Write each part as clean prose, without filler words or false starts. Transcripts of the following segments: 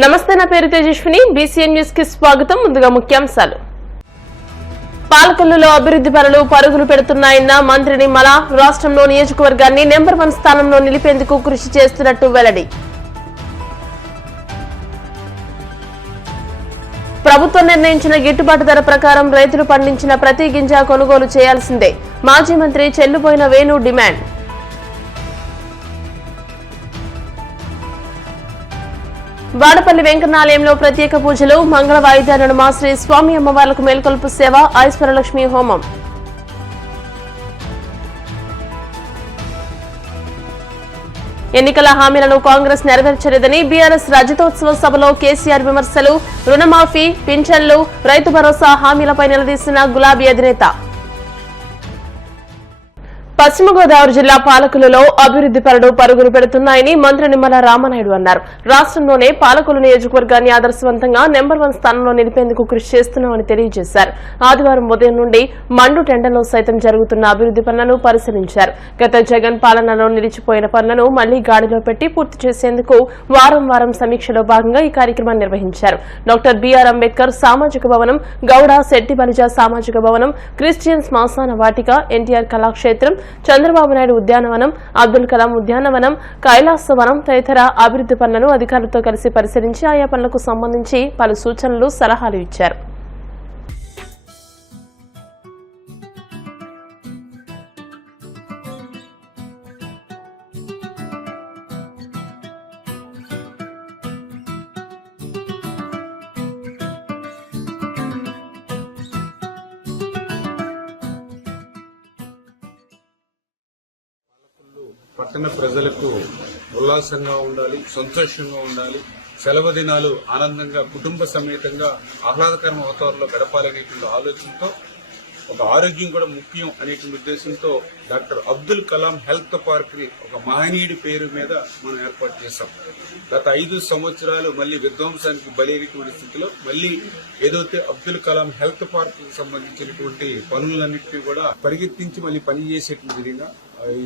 నమస్తే, నా పేరు తేజస్విని. బీసీఎన్ న్యూస్ కి స్వాగతం. ముందుగా ముఖ్యాంశాలు. పాలకొల్లులో అభివృద్ధి పనులు పరుగులు పెడుతున్నాయన్న మంత్రి నిమ్మల. రాష్ట్రంలో నియోజకవర్గాన్ని నెంబర్ 1 స్థానంలో నిలిపేందుకు కృషి చేస్తున్నట్టు వెల్లడి. ప్రభుత్వం నిర్ణయించిన గిట్టుబాటు ధర ప్రకారం రైతులు పండించిన ప్రతి గింజ కొనుగోలు చేయాల్సిందే. మాజీ మంత్రి చెల్లుబోయిన వేణు డిమాండ్. వాడపల్లి వెంకన్నాలయంలో ప్రత్యేక పూజలు. మంగళ వాయిద్యాలను మా శ్రీ స్వామి అమ్మవార్లకు మేల్కొల్పు సేవ. ఐశ్వర్యలక్ష్మి హోమం. ఎన్నికల హామీలను కాంగ్రెస్ నెరవేర్చలేదని బీఆర్ఎస్ రజతోత్సవ సభలో కేసీఆర్ విమర్శలు. రుణమాఫీ, పింఛన్లు, రైతు భరోసా హామీలపై నిలదీసిన గులాబీ అధినేత. పశ్చిమ గోదావరి జిల్లా పాలకులలో అభివృద్ధి పనులు పరుగులు పెడుతున్నాయని మంత్రి నిమ్మల రామనాయుడు అన్నారు. రాష్ట్రంలోనే పాలకులు నియోజకవర్గాన్ని ఆదర్శవంతంగా నెంబర్ 1 స్థానంలో నిలిపేందుకు కృషి చేస్తున్నామని తెలియజేశారు. ఆదివారం ఉదయం నుండి మండు టెండలో సైతం జరుగుతున్న అభివృద్ధి పనులను పరిశీలించారు. గత జగన్ పాలనలో నిలిచిపోయిన పనులను మళ్లీ గాడిలో పెట్టి పూర్తి చేసేందుకు వారం సమీక్షలో భాగంగా ఈ కార్యక్రమాన్ని నిర్వహించారు. డాక్టర్ బీఆర్ అంబేద్కర్ సామాజిక భవనం, గౌడ శెట్టి బలిజ సామాజిక భవనం, క్రిస్టియన్ శ్మశాన వాటిక, ఎన్టీఆర్ కళాక్షేత్రం, చంద్రబాబు నాయుడు ఉద్యానవనం, అబ్దుల్ కలాం ఉద్యానవనం, కైలాసవనం తదితర అభివృద్ధి పనులను అధికారులతో కలిసి పరిశీలించి ఆయా పనులకు సంబంధించి పలు సూచనలు, సలహాలు ఇచ్చారు. పట్టణ ప్రజలకు ఉల్లాసంగా ఉండాలి, సంతోషంగా ఉండాలి, సెలవు దినాలు ఆనందంగా కుటుంబ సమేతంగా ఆహ్లాదకర వాతావరణంలో గడపాలనేటువంటి ఆలోచనతో, ఒక ఆరోగ్యం కూడా ముఖ్యం అనేటువంటి ఉద్దేశంతో doctor Abdul Kalam health park ని ఒక మహనీయుడి పేరు మీద మనం ఏర్పాటు చేశాం. గత 5 సంవత్సరాలు మళ్లీ విధ్వంసానికి బలైనటువంటి స్థితిలో మళ్లీ ఏదైతే అబ్దుల్ కలాం హెల్త్ పార్క్ కి సంబంధించినటువంటి పనులన్నింటినీ కూడా పరిగెత్తించి మళ్లీ పనిచేసేటువంటి విధంగా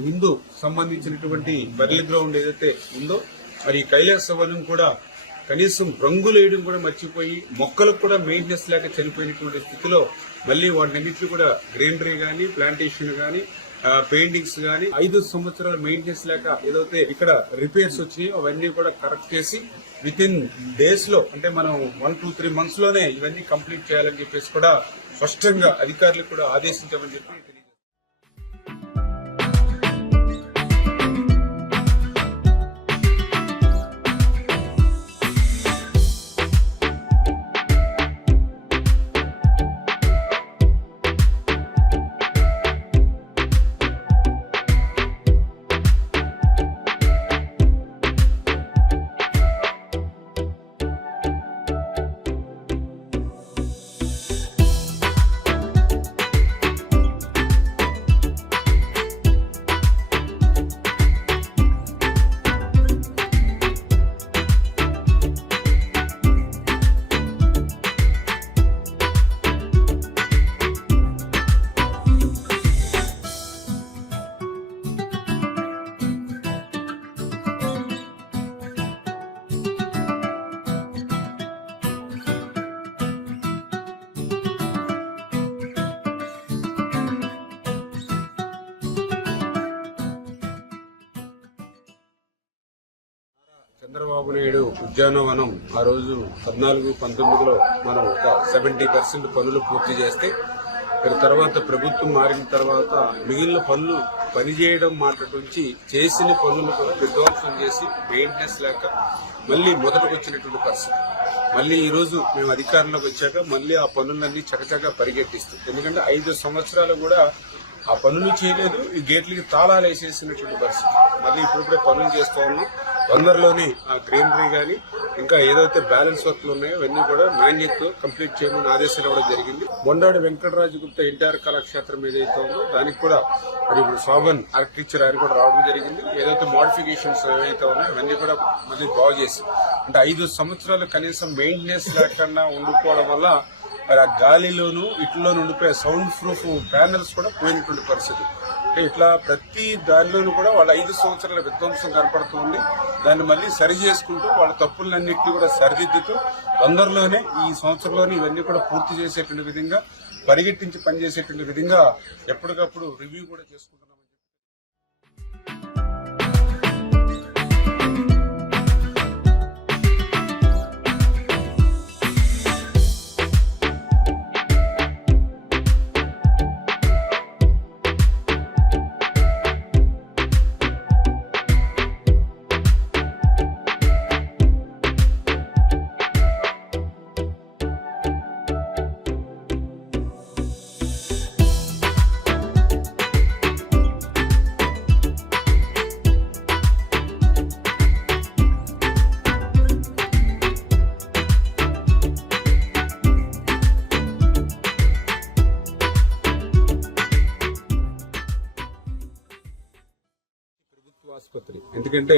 హిందూ సంబంధించినటువంటి బర్లీ గ్రౌండ్ ఏదైతే ఉందో మరి కైలాసవనం కూడా కనీసం రంగులు వేయడం కూడా మర్చిపోయి మొక్కలకు కూడా మెయింటెనెన్స్ లేక చనిపోయినటువంటి స్థితిలో మళ్లీ వాటిన్నింటినీ కూడా గ్రీనరీ గానీ, ప్లాంటేషన్ గానీ, పెయింటింగ్స్ గానీ 5 సంవత్సరాల మెయింటెనెన్స్ లేక ఏదైతే ఇక్కడ రిపేర్స్ వచ్చినాయో అవన్నీ కూడా కరెక్ట్ చేసి విత్ ఇన్ డేస్ లో, అంటే మనం 1-2-3 మంత్స్ లోనే ఇవన్నీ కంప్లీట్ చేయాలని చెప్పేసి కూడా స్పష్టంగా అధికారులకు కూడా ఆదేశించామని చెప్పి చంద్రబాబు నాయుడు ఉద్యానవనం ఆ రోజు 14-19లో మనం ఒక 70% పనులు పూర్తి చేస్తే తర్వాత ప్రభుత్వం మారిన తర్వాత మిగిలిన పనులు పనిచేయడం మాట నుంచి చేసిన పనులు కూడా విధ్వంసం చేసి మెయింటెనెన్స్ లేక మళ్లీ మొదటకు వచ్చినటువంటి పరిస్థితి. మళ్లీ ఈ రోజు మేము అధికారంలోకి వచ్చాక మళ్లీ ఆ పనులన్నీ చకచకా పరిగెట్టిస్తాం. ఎందుకంటే 5 సంవత్సరాలు కూడా ఆ పనులు చేయలేదు, ఈ గేట్లకి తాళాలు వేసేసినటువంటి పరిస్థితి. మళ్ళీ ఇప్పుడిప్పుడే పనులు చేస్తూ ఉన్నాం. తొందరలోనే ఆ గ్రీనరీ గానీ ఇంకా ఏదైతే బ్యాలెన్స్ వర్క్లు ఉన్నాయో అవన్నీ కూడా నాణ్యతతో కంప్లీట్ చేయమని ఆదేశాలు ఇవ్వడం జరిగింది. మొండాడి వెంకటరాజు గుప్తా ఎన్టీఆర్ కళాక్షేత్రం ఏదైతే ఉందో దానికి కూడా మరి ఇప్పుడు శోభన్ ఆర్కిటెక్చర్ ఆయన కూడా రావడం జరిగింది. ఏదైతే మోడిఫికేషన్స్ ఏవైతే ఉన్నాయో అవన్నీ కూడా మళ్ళీ బాగు చేసి, అంటే 5 సంవత్సరాలు కనీసం మెయింటెనెన్స్ లేకుండా ఉండిపోవడం వల్ల మరి ఆ గాలిలోను ఇట్లోనూ ఉండిపోయే సౌండ్ ప్రూఫ్ ప్యానల్స్ కూడా పోయినటువంటి పరిస్థితి. ఇట్లా ప్రతి దానిలోనూ కూడా వాళ్ళ 5 సంవత్సరాల విధ్వంసం కనపడుతుంది. దాన్ని మళ్ళీ సరి చేసుకుంటూ వాళ్ళ తప్పులన్నింటినీ కూడా సరిదిద్దుతూ తొందరలోనే ఈ సంవత్సరంలోనే ఇవన్నీ కూడా పూర్తి చేసేటువంటి విధంగా పరిగెట్టించి పనిచేసేటువంటి విధంగా ఎప్పటికప్పుడు రివ్యూ కూడా చేసుకుంటున్నాం. ఆసుపత్రి ఎందుకంటే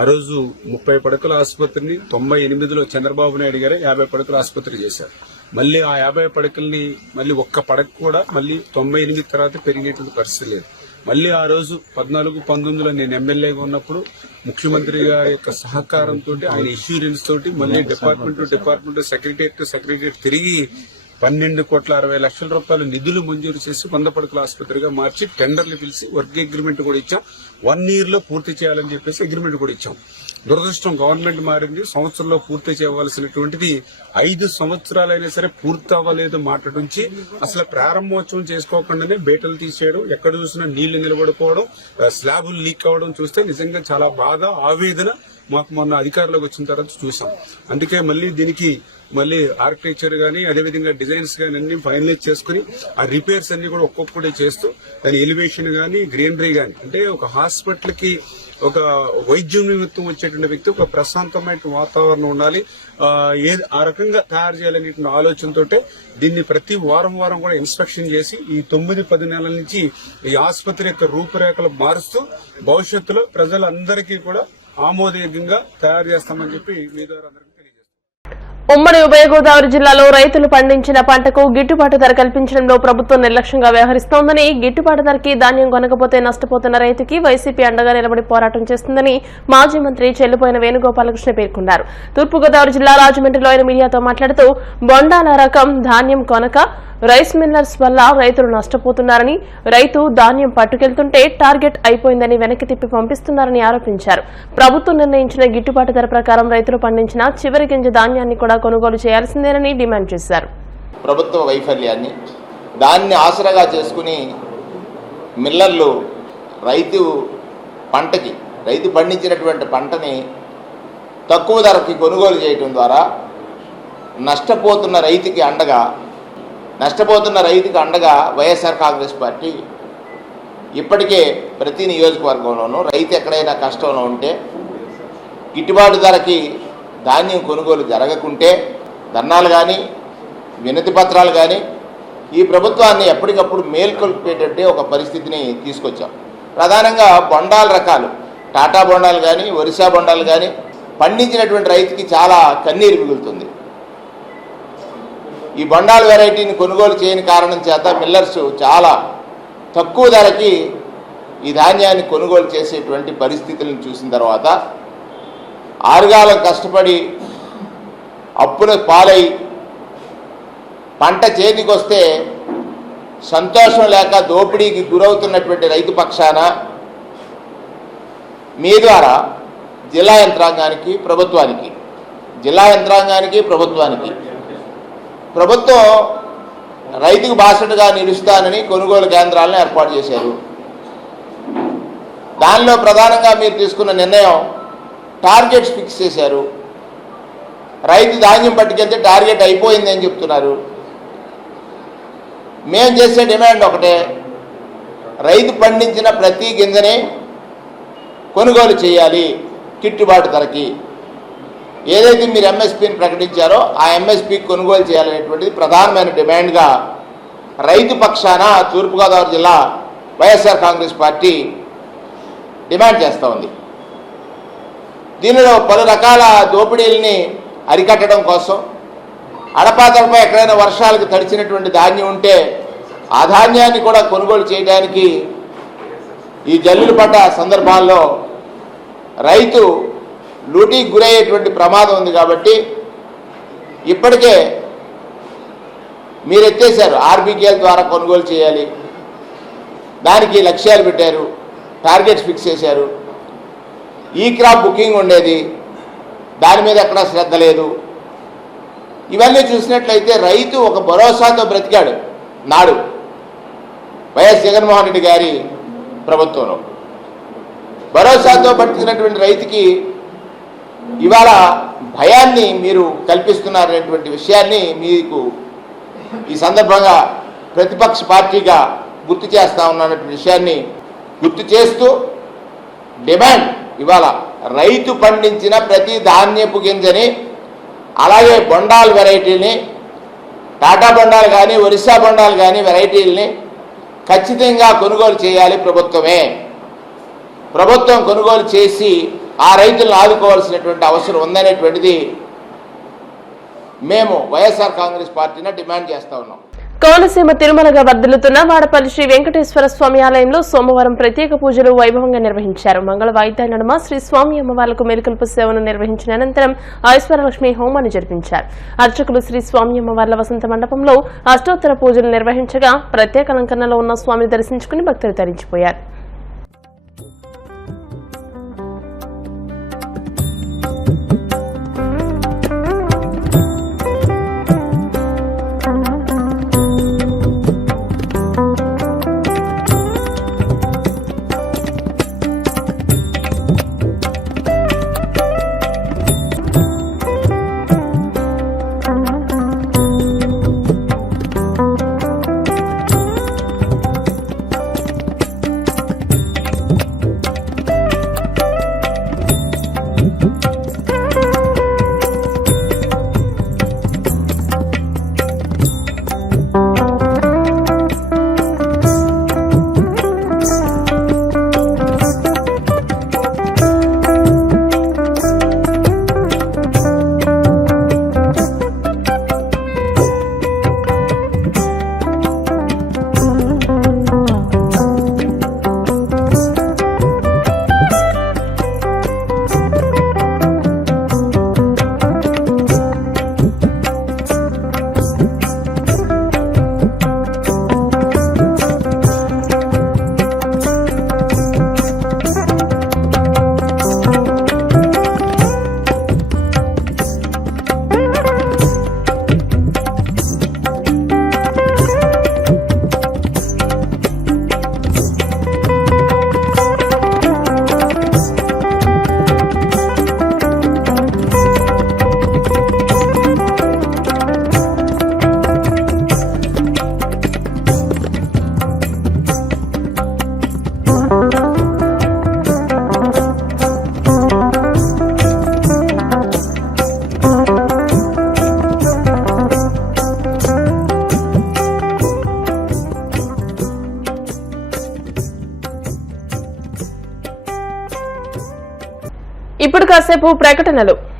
ఆ రోజు 30 పడకల ఆసుపత్రిని 98లో చంద్రబాబు నాయుడు గారే 50 పడకల ఆసుపత్రి చేశారు. మళ్ళీ ఆ 50 పడకల్ని మళ్ళీ ఒక్క పడక కూడా మళ్ళీ 98 తర్వాత పెరిగేటువంటి పరిస్థితి లేదు. మళ్ళీ ఆ రోజు 14-19లో నేను ఎమ్మెల్యేగా ఉన్నప్పుడు ముఖ్యమంత్రి గారి యొక్క సహకారంతో ఆయన ఇన్సూరెన్స్ తోటి మళ్ళీ డిపార్ట్మెంట్ సెక్రటేరియట్ తిరిగి 12,60,00,000 రూపాయలు నిధులు మంజూరు చేసి 100 పడకల ఆసుపత్రిగా మార్చి టెండర్లు పిలిచి వర్క్ అగ్రిమెంట్ కూడా ఇచ్చాం. 1 year లో పూర్తి చేయాలని చెప్పేసి అగ్రిమెంట్ కూడా ఇచ్చాం. దురదృష్టం గవర్నమెంట్ మారింది. సంవత్సరంలో పూర్తి చేయవలసినటువంటిది 5 సంవత్సరాలైనా సరే పూర్తి అవ్వలేదు మాట నుంచి అసలు ప్రారంభోత్సవం చేసుకోకుండానే బేటలు తీసేయడం, ఎక్కడ చూసినా నీళ్లు నిలబడిపోవడం, స్లాబులు లీక్ అవ్వడం చూస్తే నిజంగా చాలా బాధ ఆవేదన మాకు మొన్న అధికారంలోకి వచ్చిన తర్వాత చూసాం. అందుకే మళ్ళీ ఆర్కిటెక్చర్ గానీ అదేవిధంగా డిజైన్స్ గానీ అన్ని ఫైనలైజ్ చేసుకుని ఆ రిపేర్స్ అన్ని కూడా ఒక్కొక్కటి చేస్తూ దాని ఎలివేషన్ గానీ గ్రీనరీ గానీ అంటే ఒక హాస్పిటల్ కి ఒక వైద్యం నిమిత్తం వచ్చేటువంటి వ్యక్తి ఒక ప్రశాంతమైన వాతావరణం ఉండాలి, ఆ రకంగా తయారు చేయాలనే ఆలోచనతో దీన్ని ప్రతి వారం కూడా ఇన్స్పెక్షన్ చేసి ఈ 9-10 నెలల నుంచి ఈ ఆసుపత్రి యొక్క రూపురేఖలు మారుస్తూ భవిష్యత్తులో ప్రజలందరికీ కూడా ఆమోదయోగ్యంగా తయారు చేస్తామని చెప్పి మీ ద్వారా ఉమ్మడి ఉభయ గోదావరి జిల్లాలో రైతులు పండించిన పంటకు గిట్టుబాటు ధర కల్పించడంలో ప్రభుత్వం నిర్లక్ష్యంగా వ్యవహరిస్తోందని, గిట్టుబాటు ధరకి ధాన్యం కొనకపోతే నష్టపోతున్న రైతుకి వైసీపీ అండగా నిలబడి పోరాటం చేస్తుందని మాజీ మంత్రి చెల్లిపోయిన వేణుగోపాలకృష్ణ పేర్కొన్నారు. తూర్పుగోదావరి జిల్లా రాజమండ్రిలో ఆయన మీడియాతో మాట్లాడుతూ బొండాల రకం ధాన్యం కొనక రైస్ మిల్లర్స్ వల్ల రైతులు నష్టపోతున్నారని, రైతు ధాన్యం పట్టుకెళ్తుంటే టార్గెట్ అయిపోయిందని వెనక్కి తిప్పి పంపిస్తున్నారని ఆరోపించారు. ప్రభుత్వం నిర్ణయించిన గిట్టుబాటు ధర ప్రకారం రైతులు పండించిన చివరి గింజ ధాన్యాన్ని కూడా కొనుగోలు చేయాల్సిందేనని డిమాండ్ చేశారు. ప్రభుత్వ వైఫల్యాన్ని దాన్ని ఆసరాగా చేసుకుని మిల్లర్లు రైతు పండించినటువంటి పంటని తక్కువ ధరకి కొనుగోలు చేయడం ద్వారా నష్టపోతున్న రైతుకి అండగా వైఎస్ఆర్ కాంగ్రెస్ పార్టీ ఇప్పటికే ప్రతి నియోజకవర్గంలోనూ రైతు ఎక్కడైనా కష్టంలో ఉంటే గిట్టుబాటు ధరకి ధాన్యం కొనుగోలు జరగకుంటే ధర్నాలు కానీ వినతి పత్రాలు కానీ ఈ ప్రభుత్వాన్ని ఎప్పటికప్పుడు మేల్కొల్పేటట్టే ఒక పరిస్థితిని తీసుకొచ్చాం. ప్రధానంగా బొండాల రకాలు టాటా బొండాలు కానీ ఒరిస్సా బొండాలు కానీ పండించినటువంటి రైతుకి చాలా కన్నీరు మిగులుతుంది. ఈ బొండాల వెరైటీని కొనుగోలు చేయని కారణం చేత మిల్లర్స్ చాలా తక్కువ ధరకి ఈ ధాన్యాన్ని కొనుగోలు చేసేటువంటి పరిస్థితులను చూసిన తర్వాత ఆరుగాలం కష్టపడి అప్పుల పాలై పంట చేతికొస్తే సంతోషం లేక దోపిడీకి గురవుతున్నటువంటి రైతు పక్షాన మీ ద్వారా జిల్లా యంత్రాంగానికి ప్రభుత్వం రైతుకు బాసటగా నిలుస్తానని కొనుగోలు కేంద్రాలను ఏర్పాటు చేశారు. దానిలో ప్రధానంగా మీరు తీసుకున్న నిర్ణయం టార్గెట్స్ ఫిక్స్ చేశారు. రైతు ధాన్యం పట్టుకెళ్తే టార్గెట్ అయిపోయింది అని చెప్తున్నారు. మేము చేసే డిమాండ్ ఒకటే, రైతు పండించిన ప్రతి గింజని కొనుగోలు చేయాలి గిట్టుబాటు ధరకి. ఏదైతే మీరు ఎంఎస్పీని ప్రకటించారో ఆ ఎంఎస్పీ కొనుగోలు చేయాలనేటువంటిది ప్రధానమైన డిమాండ్గా రైతు పక్షాన తూర్పుగోదావరి జిల్లా వైఎస్ఆర్ కాంగ్రెస్ పార్టీ డిమాండ్ చేస్తూ ఉంది. దీనిలో పలు రకాల దోపిడీలని అరికట్టడం కోసం అడపాదడపై ఎక్కడైనా వర్షాలకు తడిచినటువంటి ధాన్యం ఉంటే ఆ ధాన్యాన్ని కూడా కొనుగోలు చేయడానికి ఈ జల్లులు పడ్డ సందర్భాల్లో రైతు లూటీకి గురయ్యేటువంటి ప్రమాదం ఉంది. కాబట్టి ఇప్పటికే మీరు ఎత్తేసారు, ఆర్బీకేల ద్వారా కొనుగోలు చేయాలి, దానికి లక్ష్యాలు పెట్టారు, టార్గెట్స్ ఫిక్స్ చేశారు. ఈ క్రాప్ బుకింగ్ ఉండేది, దాని మీద ఎక్కడా శ్రద్ధ లేదు. ఇవన్నీ చూసినట్లయితే రైతు ఒక భరోసాతో బ్రతికాడు నాడు వైఎస్ జగన్మోహన్ రెడ్డి గారి ప్రభుత్వంలో. భరోసాతో బ్రతికినటువంటి రైతుకి ఇవాళ భయాన్ని మీరు కల్పిస్తున్నారనేటువంటి విషయాన్ని మీకు ఈ సందర్భంగా ప్రతిపక్ష పార్టీగా గుర్తు చేస్తా ఉన్నటువంటి విషయాన్ని గుర్తు చేస్తూ డిమాండ్ ఇవాళ రైతు పండించిన ప్రతి ధాన్యపు గింజని, అలాగే బొండాల్ వెరైటీని, టాటా బొండాలు కానీ ఒరిస్సా బొండాలు కానీ వెరైటీలని ఖచ్చితంగా కొనుగోలు చేయాలి ప్రభుత్వమే. ప్రభుత్వం కొనుగోలు చేసి ఆ రైతులను ఆదుకోవాల్సినటువంటి అవసరం ఉందనేటువంటిది మేము వైఎస్ఆర్ కాంగ్రెస్ పార్టీని డిమాండ్ చేస్తా ఉన్నాం. కోనసీమ తిరుమలగా వర్ధిల్లుతున్న వాడపల్లి శ్రీ వెంకటేశ్వర స్వామి ఆలయంలో సోమవారం ప్రత్యేక పూజలు వైభవంగా నిర్వహించారు. మంగళ వాయిద్యాల నడుమ శ్రీ స్వామి అమ్మవార్లకు మేలుకొలుపు సేవను నిర్వహించిన అనంతరం ఐశ్వర్యలక్ష్మి హోమాన్ని జరిపించారు. అర్చకులు శ్రీ స్వామి అమ్మవార్ల వసంత మండపంలో అష్టోత్తర పూజలు నిర్వహించగా ప్రత్యేక అలంకరణలో ఉన్న స్వామిని దర్శించుకుని భక్తులు తరించిపోయారు. ఇప్పుడు కాసేపు ప్రకటనలు.